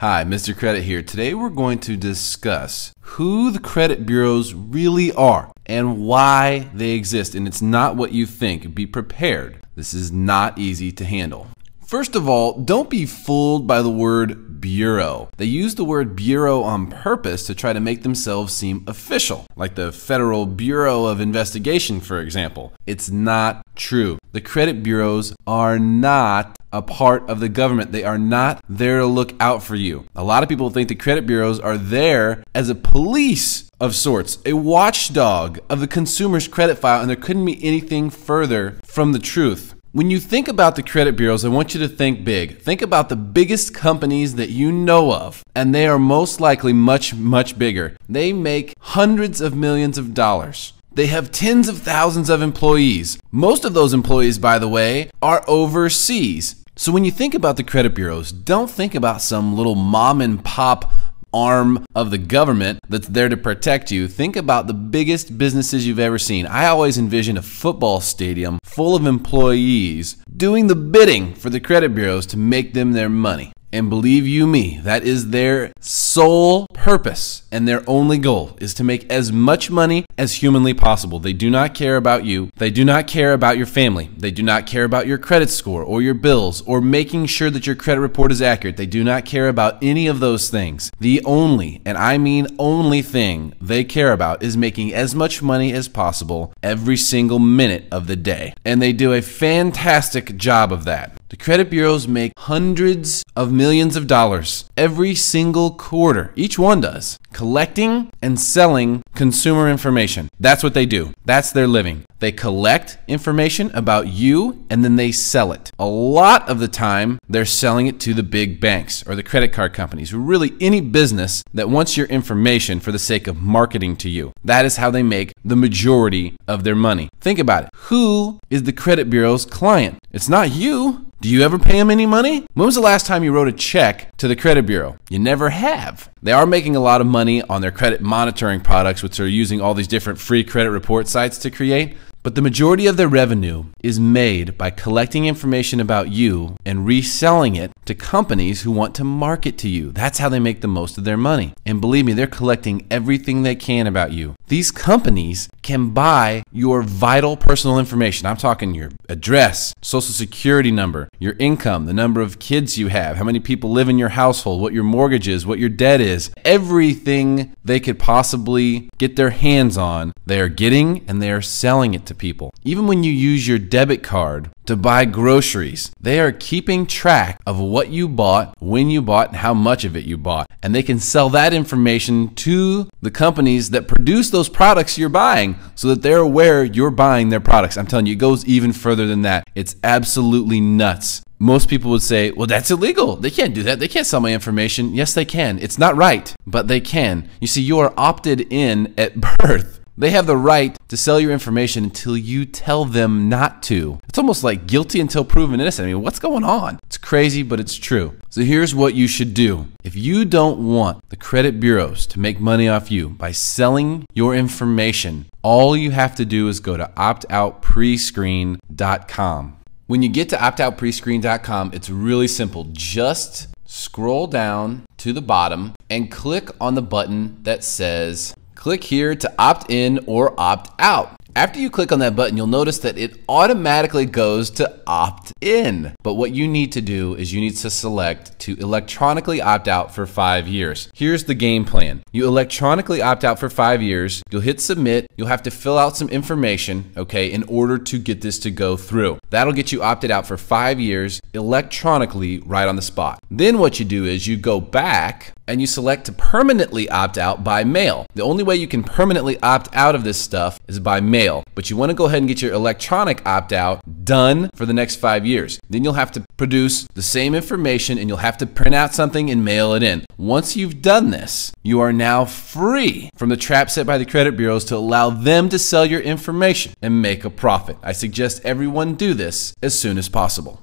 Hi, Mr. Credit here. Today we're going to discuss who the credit bureaus really are and why they exist. And it's not what you think. Be prepared. This is not easy to handle. First of all, don't be fooled by the word bureau. They use the word bureau on purpose to try to make themselves seem official, like the Federal Bureau of Investigation, for example. It's not true. The credit bureaus are not a part of the government. They are not there to look out for you. A lot of people think the credit bureaus are there as a police of sorts, a watchdog of the consumer's credit file, and there couldn't be anything further from the truth. When you think about the credit bureaus, I want you to think big. Think about the biggest companies that you know of, and they are most likely much, much bigger. They make hundreds of millions of dollars. They have tens of thousands of employees. Most of those employees, by the way, are overseas. So when you think about the credit bureaus, don't think about some little mom and pop arm of the government that's there to protect you. Think about the biggest businesses you've ever seen. I always envision a football stadium full of employees doing the bidding for the credit bureaus to make them their money. And believe you me, that is their sole purpose, and their only goal is to make as much money as humanly possible. They do not care about you. They do not care about your family. They do not care about your credit score or your bills or making sure that your credit report is accurate. They do not care about any of those things. The only, and I mean only thing they care about is making as much money as possible every single minute of the day. And they do a fantastic job of that. The credit bureaus make hundreds of millions of dollars every single quarter. Each one does. Collecting and selling consumer information. That's what they do. That's their living. They collect information about you and then they sell it. A lot of the time, they're selling it to the big banks or the credit card companies, or really any business that wants your information for the sake of marketing to you. That is how they make the majority of their money. Think about it. Who is the credit bureau's client? It's not you. Do you ever pay them any money? When was the last time you wrote a check to the credit bureau? You never have. They are making a lot of money on their credit monitoring products, which are using all these different free credit report sites to create. But the majority of their revenue is made by collecting information about you and reselling it to companies who want to market to you. That's how they make the most of their money. And believe me, they're collecting everything they can about you. These companies can buy your vital personal information. I'm talking your address, social security number, your income, the number of kids you have, how many people live in your household, what your mortgage is, what your debt is. Everything they could possibly get their hands on, they are getting and they are selling it to people. Even when you use your debit card to buy groceries, they are keeping track of what you bought, when you bought, and how much of it you bought. And they can sell that information to the companies that produce those products you're buying so that they're aware you're buying their products. I'm telling you, it goes even further than that. It's absolutely nuts. Most people would say, well, that's illegal. They can't do that. They can't sell my information. Yes, they can. It's not right, but they can. You see, you are opted in at birth. They have the right to sell your information until you tell them not to. It's almost like guilty until proven innocent. I mean, what's going on? It's crazy, but it's true. So here's what you should do. If you don't want the credit bureaus to make money off you by selling your information, all you have to do is go to optoutprescreen.com. When you get to optoutprescreen.com, it's really simple. Just scroll down to the bottom and click on the button that says click here to opt in or opt out. After you click on that button, you'll notice that it automatically goes to opt in. But what you need to do is you need to select to electronically opt out for 5 years. Here's the game plan. You electronically opt out for 5 years. You'll hit submit. You'll have to fill out some information, okay, in order to get this to go through. That'll get you opted out for 5 years electronically right on the spot. Then what you do is you go back and you select to permanently opt out by mail. The only way you can permanently opt out of this stuff is by mail, but you want to go ahead and get your electronic opt out done for the next 5 years. Then you'll have to produce the same information and you'll have to print out something and mail it in. Once you've done this, you are now free from the trap set by the credit bureaus to allow them to sell your information and make a profit. I suggest everyone do this as soon as possible.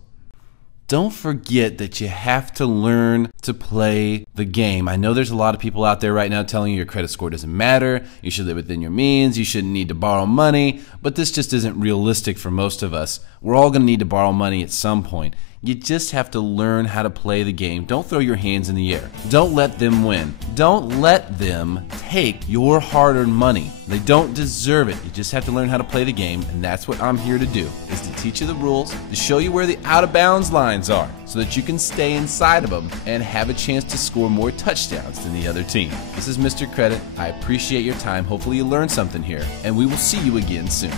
Don't forget that you have to learn to play the game. I know there's a lot of people out there right now telling you your credit score doesn't matter, you should live within your means, you shouldn't need to borrow money, but this just isn't realistic for most of us. We're all going to need to borrow money at some point. You just have to learn how to play the game. Don't throw your hands in the air. Don't let them win. Don't let them take your hard-earned money. They don't deserve it. You just have to learn how to play the game, and that's what I'm here to do, is to teach you the rules, to show you where the out-of-bounds lines are, so that you can stay inside of them and have a chance to score more touchdowns than the other team. This is Mr. Credit. I appreciate your time. Hopefully you learned something here, and we will see you again soon.